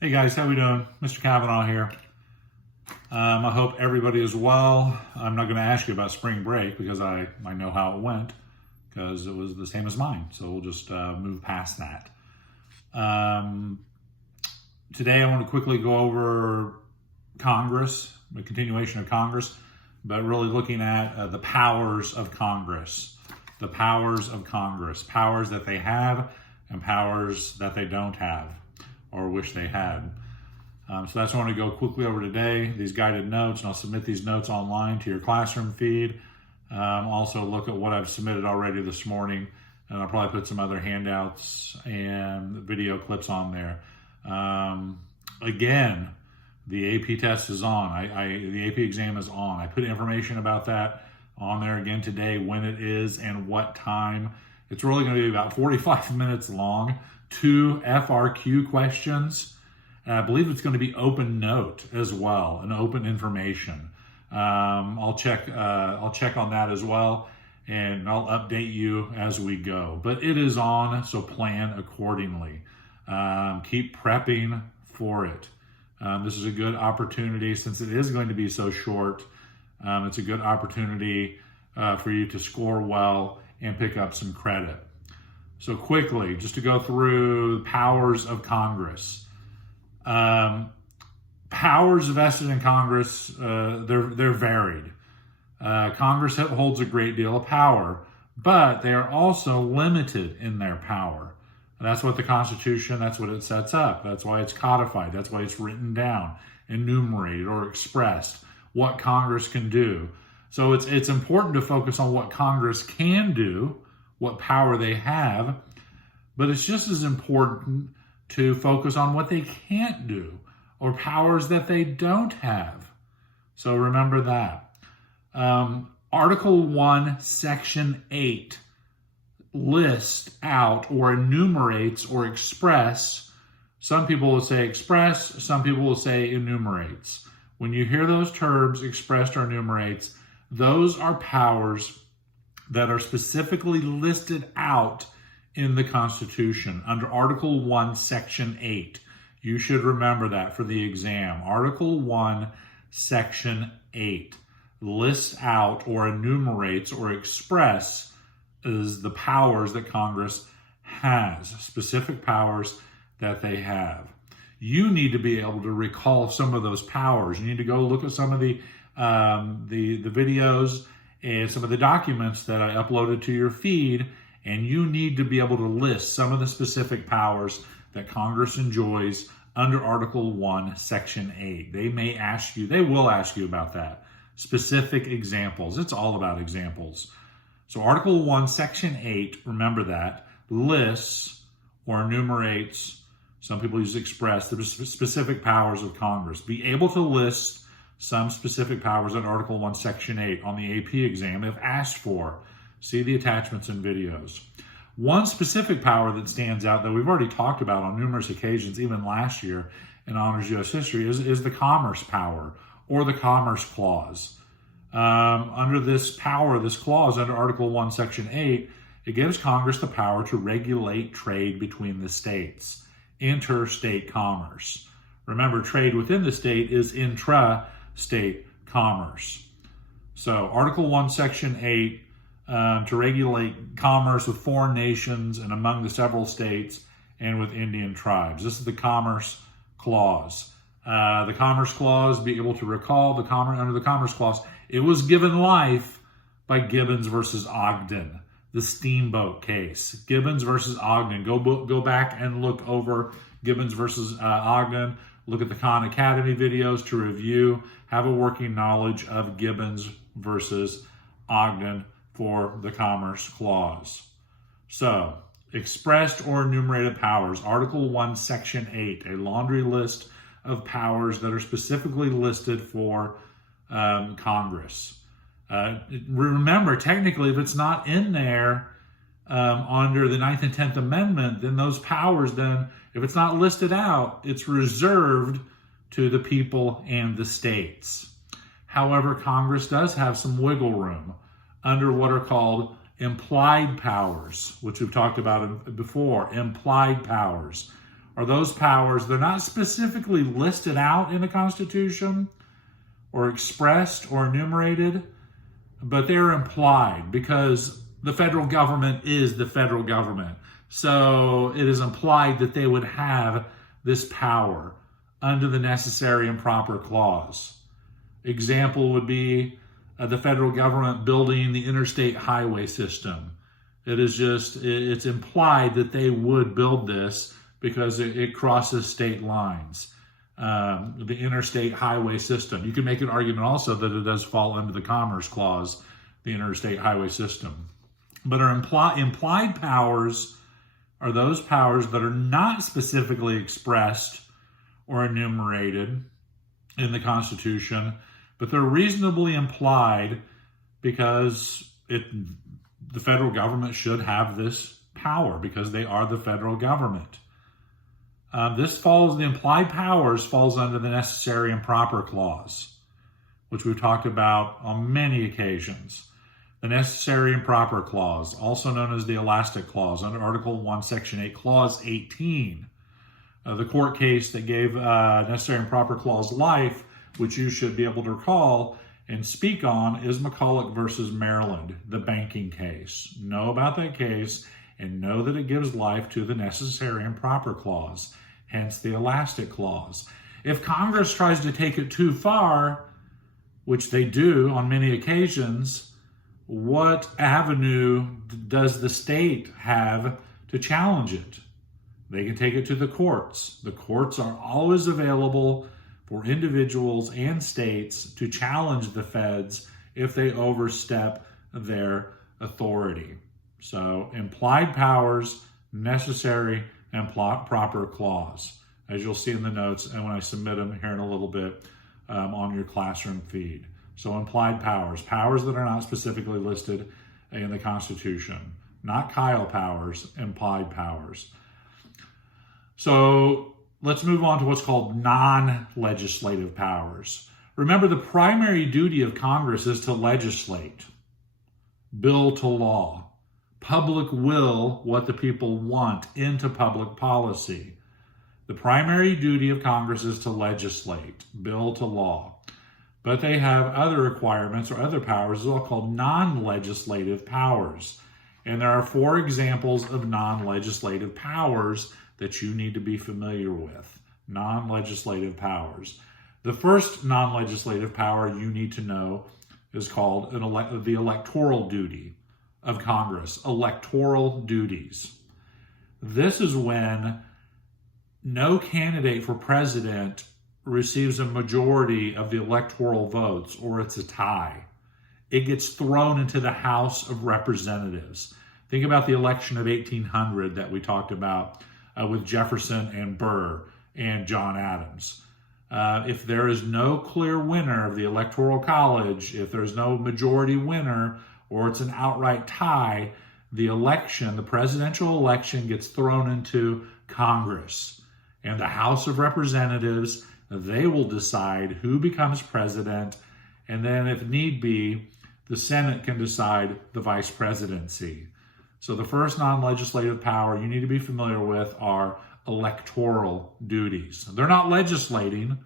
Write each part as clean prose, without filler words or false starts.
Hey guys, how we doing? Mr. Kavanaugh here. I hope everybody is well. I'm not going to ask you about spring break because I know how it went because it was the same as mine. So we'll just move past that. Today I want to quickly go over Congress, the continuation of Congress, but really looking at the powers of Congress. The powers of Congress, powers that they have and powers that they don't have or wish they had. So that's what I want to go quickly over today, these guided notes, and I'll submit these notes online to your classroom feed. Also look at what I've submitted already this morning, and I'll probably put some other handouts and video clips on there. Again, the AP test is on. The AP exam is on. I put information about that on there again today, when it is and what time. It's really going to be about 45 minutes long, 2 FRQ questions. And I believe it's going to be open note as well, and open information. I'll check on that as well, and I'll update you as we go. But it is on, so plan accordingly. Keep prepping for it. This is a good opportunity, since it is going to be so short. It's a good opportunity for you to score well and pick up some credit. So quickly, just to go through powers of Congress. Powers vested in Congress, they're varied. Congress holds a great deal of power, but they are also limited in their power. That's what the Constitution, that's what it sets up. That's why it's codified. That's why it's written down, enumerated, or expressed what Congress can do. So it's important to focus on what Congress can do, what power they have, but it's just as important to focus on what they can't do or powers that they don't have. So remember that. Article 1, Section 8 lists out or enumerates or express. Some people will say express, some people will say enumerates. When you hear those terms, expressed or enumerates, those are powers that are specifically listed out in the Constitution under Article 1, Section 8. You should remember that for the exam. Article 1, Section 8 lists out or enumerates or expresses the powers that Congress has, specific powers that they have. You need to be able to recall some of those powers. You need to go look at some of the videos and some of the documents that I uploaded to your feed, and you need to be able to list some of the specific powers that Congress enjoys under Article 1, Section 8. They will ask you about that. Specific examples. It's all about examples. So Article 1, Section 8, remember that, lists or enumerates, some people use express, the specific powers of Congress. Be able to list some specific powers in Article 1, Section 8 on the AP exam if asked for. See the attachments and videos. One specific power that stands out that we've already talked about on numerous occasions, even last year in Honors U.S. History, is the Commerce Power, or the Commerce Clause. Under this power, this clause under Article 1, Section 8, it gives Congress the power to regulate trade between the states, interstate commerce. Remember, trade within the state is intra-state commerce. So Article 1, Section 8, to regulate commerce with foreign nations and among the several states and with Indian tribes. This is the Commerce Clause. The Commerce Clause, be able to recall under the Commerce Clause, it was given life by Gibbons versus Ogden, the steamboat case. Gibbons versus Ogden. Go back and look over Gibbons versus Ogden. Look at the Khan Academy videos to review. Have a working knowledge of Gibbons versus Ogden for the Commerce Clause. So, expressed or enumerated powers. Article 1, Section 8, a laundry list of powers that are specifically listed for Congress. Remember, technically, if it's not in there under the 9th and 10th Amendment, then those powers, if it's not listed out, it's reserved to the people and the states. However, Congress does have some wiggle room under what are called implied powers, which we've talked about before. Implied powers are those powers. They're not specifically listed out in the Constitution or expressed or enumerated, but they're implied because the federal government is the federal government. So it is implied that they would have this power under the necessary and proper clause. Example would be the federal government building the interstate highway system. It's implied that they would build this because it crosses state lines. The interstate highway system. You can make an argument also that it does fall under the Commerce Clause, the interstate highway system. But our implied powers are those powers that are not specifically expressed or enumerated in the Constitution, but they're reasonably implied because the federal government should have this power because they are the federal government. The implied powers falls under the necessary and proper clause, which we've talked about on many occasions. The necessary and proper clause, also known as the elastic clause, under Article 1, Section 8, Clause 18. The court case that gave necessary and proper clause life, which you should be able to recall and speak on, is McCulloch versus Maryland, the banking case. Know about that case and know that it gives life to the necessary and proper clause, hence the elastic clause. If Congress tries to take it too far, which they do on many occasions, what avenue does the state have to challenge it? They can take it to the courts. The courts are always available for individuals and states to challenge the feds if they overstep their authority. So implied powers, necessary and proper clause, as you'll see in the notes and when I submit them here in a little bit on your classroom feed. So implied powers, powers that are not specifically listed in the Constitution, not Kyle powers, implied powers. So let's move on to what's called non-legislative powers. Remember, the primary duty of Congress is to legislate, bill to law, public will what the people want into public policy. The primary duty of Congress is to legislate, bill to law. But they have other requirements or other powers as well called non-legislative powers. And there are 4 examples of non-legislative powers that you need to be familiar with. Non-legislative powers. The first non-legislative power you need to know is called the electoral duty of Congress. Electoral duties. This is when no candidate for president receives a majority of the electoral votes, or it's a tie. It gets thrown into the House of Representatives. Think about the election of 1800 that we talked about with Jefferson and Burr and John Adams. If there is no clear winner of the Electoral College, if there's no majority winner, or it's an outright tie, the presidential election gets thrown into Congress. And the House of Representatives, they will decide who becomes president, and then if need be, the Senate can decide the vice presidency. So the first non-legislative power you need to be familiar with are electoral duties. They're not legislating.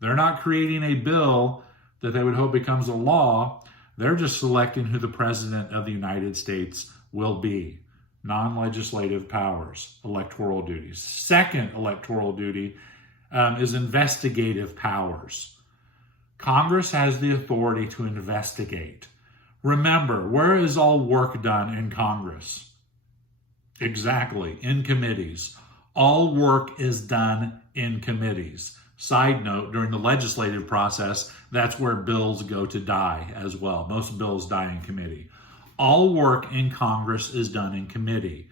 They're not creating a bill that they would hope becomes a law. They're just selecting who the president of the United States will be. Non-legislative powers, electoral duties. Second electoral duty is investigative powers. Congress has the authority to investigate. Remember, where is all work done in Congress? Exactly, in committees. All work is done in committees. Side note, during the legislative process, that's where bills go to die as well. Most bills die in committee. All work in Congress is done in committee.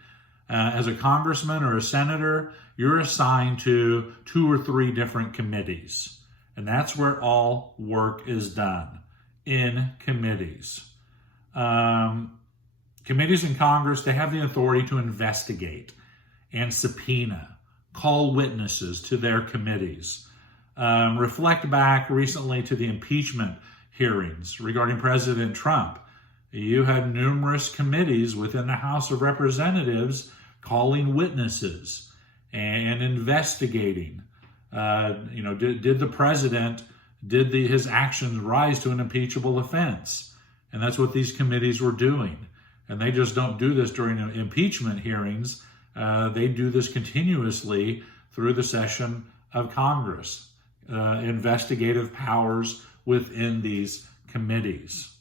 As a congressman or a senator, you're assigned to 2 or 3 different committees. And that's where all work is done, in committees. Committees in Congress, they have the authority to investigate and subpoena, call witnesses to their committees. Reflect back recently to the impeachment hearings regarding President Trump. You had numerous committees within the House of Representatives calling witnesses. and investigating. Did the president, his actions rise to an impeachable offense? And that's what these committees were doing. And they just don't do this during impeachment hearings. They do this continuously through the session of Congress. Investigative powers within these committees.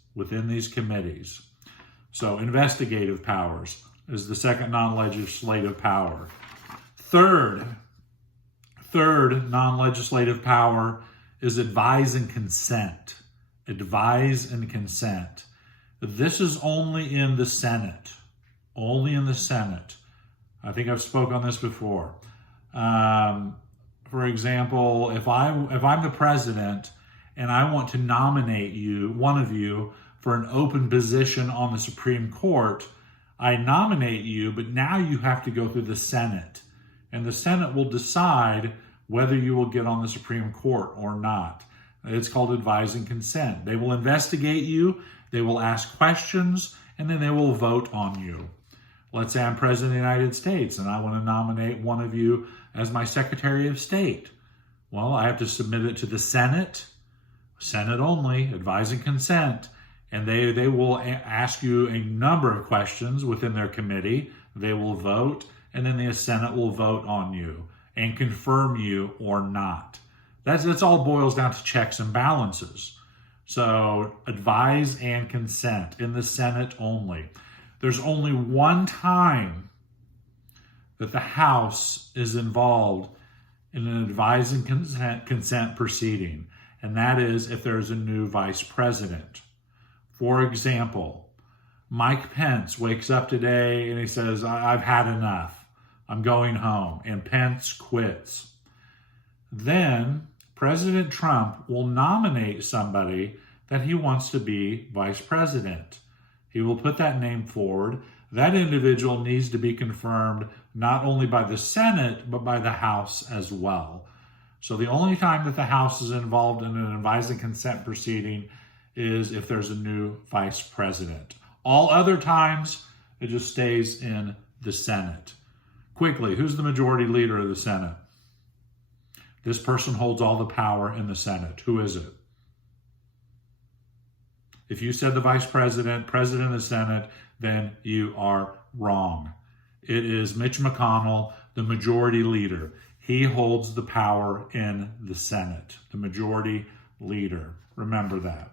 So investigative powers is the second non-legislative power. Third non-legislative power is advise and consent. Advise and consent. This is only in the Senate. Only in the Senate. I think I've spoke on this before. For example, if I'm the president and I want to nominate one of you, for an open position on the Supreme Court, I nominate you, but now you have to go through the Senate. And the Senate will decide whether you will get on the Supreme Court or not. It's called advise and consent. They will investigate you, they will ask questions, and then they will vote on you. Let's say I'm President of the United States and I want to nominate one of you as my Secretary of State. Well, I have to submit it to the Senate only, advise and consent. And they will ask you a number of questions within their committee. They will vote, and then the Senate will vote on you and confirm you or not. That's all boils down to checks and balances. So advise and consent in the Senate only. There's only one time that the House is involved in an advise and consent proceeding, and that is if there's a new vice president. For example, Mike Pence wakes up today and he says, I've had enough. I'm going home. And Pence quits. Then President Trump will nominate somebody that he wants to be vice president. He will put that name forward. That individual needs to be confirmed not only by the Senate, but by the House as well. So the only time that the House is involved in an advise and consent proceeding is if there's a new vice president. All other times, it just stays in the Senate. Quickly, who's the majority leader of the Senate? This person holds all the power in the Senate. Who is it? If you said the vice president, president of the Senate, then you are wrong. It is Mitch McConnell, the majority leader. He holds the power in the Senate, the majority leader. Remember that.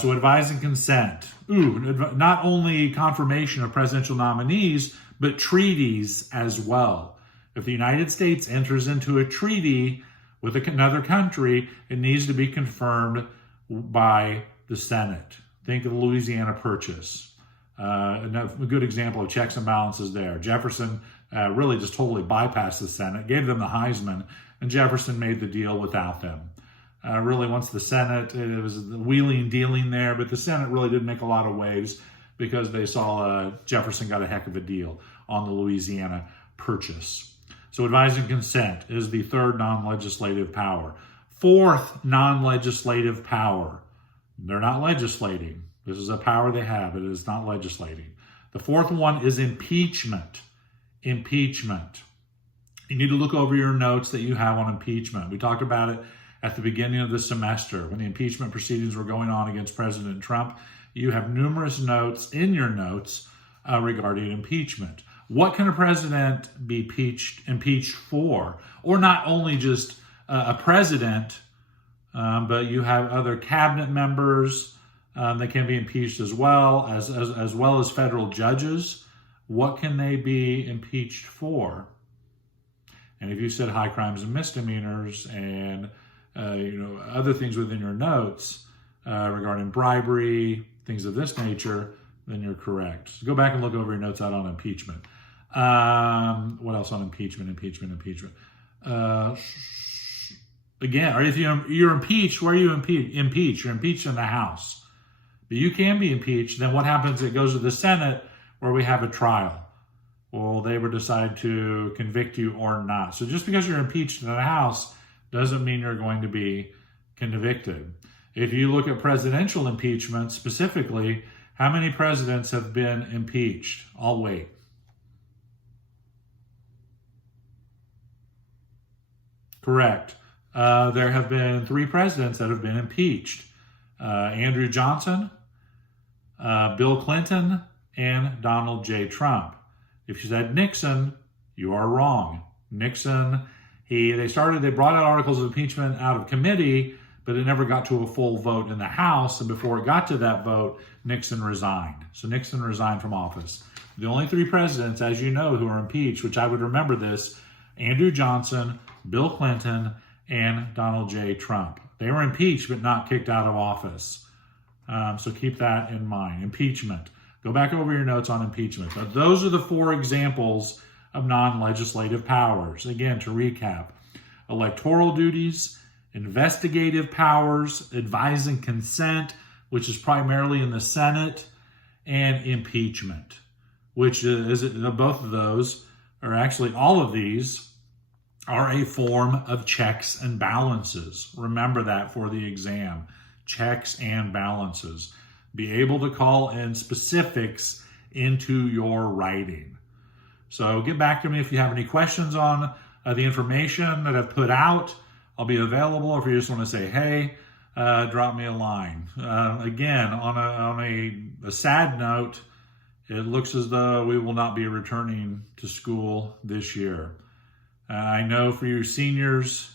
So advise and consent. Not only confirmation of presidential nominees, but treaties as well. If the United States enters into a treaty with another country, it needs to be confirmed by the Senate. Think of the Louisiana Purchase. A good example of checks and balances there. Jefferson really just totally bypassed the Senate, gave them the Heisman, and Jefferson made the deal without them. Really, once the Senate, it was the wheeling dealing there, but the Senate really didn't make a lot of waves because they saw Jefferson got a heck of a deal on the Louisiana Purchase. So advise and consent is the third non-legislative power. Fourth non-legislative power. They're not legislating. This is a power they have. It is not legislating. The fourth one is impeachment. Impeachment. You need to look over your notes that you have on impeachment. We talked about it at the beginning of the semester when the impeachment proceedings were going on against President Trump. You have numerous notes in your notes regarding impeachment. What can a president be impeached for? Or not only just a president, but you have other cabinet members that can be impeached as well as federal judges. What can they be impeached for? And if you said high crimes and misdemeanors and other things within your notes regarding bribery, things of this nature, then you're correct. So go back and look over your notes out on impeachment. What else on impeachment? Again, or if you're impeached, where are you impeached? You're impeached in the House. But you can be impeached. Then what happens? It goes to the Senate where we have a trial. Well, they would decide to convict you or not. So just because you're impeached in the House doesn't mean you're going to be convicted. If you look at presidential impeachment specifically, how many presidents have been impeached? I'll wait. Correct. There have been 3 presidents that have been impeached. Andrew Johnson, Bill Clinton, and Donald J. Trump. If you said Nixon, you are wrong. Nixon, they brought out articles of impeachment out of committee, but it never got to a full vote in the House. And before it got to that vote, Nixon resigned. So Nixon resigned from office. The only 3 presidents, as you know, who are impeached, which I would remember this, Andrew Johnson, Bill Clinton, and Donald J. Trump. They were impeached, but not kicked out of office. So keep that in mind. Impeachment. Go back over your notes on impeachment. But those are the 4 examples of non-legislative powers. Again, to recap, electoral duties, investigative powers, advise and consent, which is primarily in the Senate, and impeachment, which is both of those, or actually all of these, are a form of checks and balances. Remember that for the exam. Checks and balances. Be able to call in specifics into your writing. So get back to me if you have any questions on the information that I've put out. I'll be available. If you just want to say, hey, drop me a line. Again, on a sad note, it looks as though we will not be returning to school this year. I know for you seniors,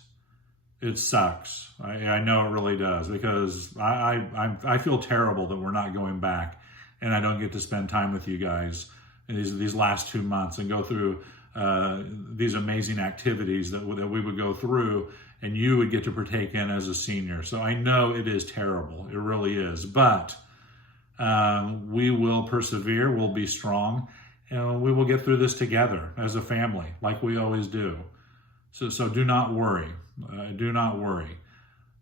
it sucks. I know it really does, because I feel terrible that we're not going back, and I don't get to spend time with you guys in these last 2 months and go through these amazing activities that we would go through and you would get to partake in as a senior. So I know it is terrible. It really is. But we will persevere. We'll be strong. And we will get through this together as a family, like we always do. So do not worry. Do not worry.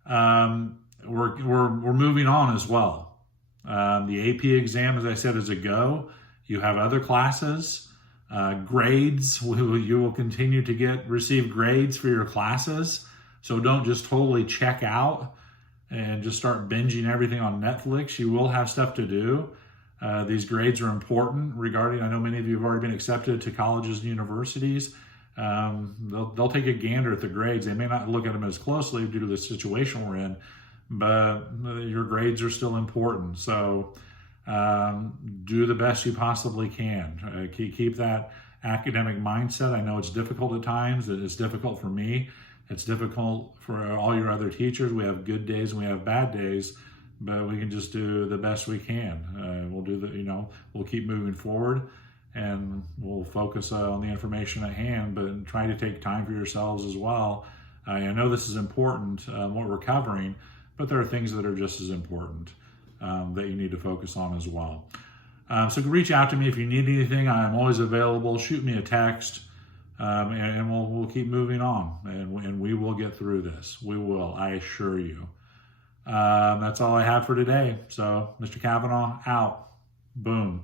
We're moving on as well. The AP exam, as I said, is a go. You have other classes, grades. You will continue to receive grades for your classes. So don't just totally check out and just start binging everything on Netflix. You will have stuff to do. These grades are important I know many of you have already been accepted to colleges and universities. They'll take a gander at the grades. They may not look at them as closely due to the situation we're in, but your grades are still important. So do the best you possibly can. Keep that academic mindset. I know it's difficult at times. It's difficult for me. It's difficult for all your other teachers. We have good days and we have bad days, but we can just do the best we can. We'll keep moving forward, and we'll focus on the information at hand, but try to take time for yourselves as well. I know this is important, what we're covering, but there are things that are just as important that you need to focus on as well. So reach out to me if you need anything. I'm always available. Shoot me a text, and we'll keep moving on, and we will get through this. We will, I assure you. That's all I have for today. So, Mr. Kavanaugh, out. Boom.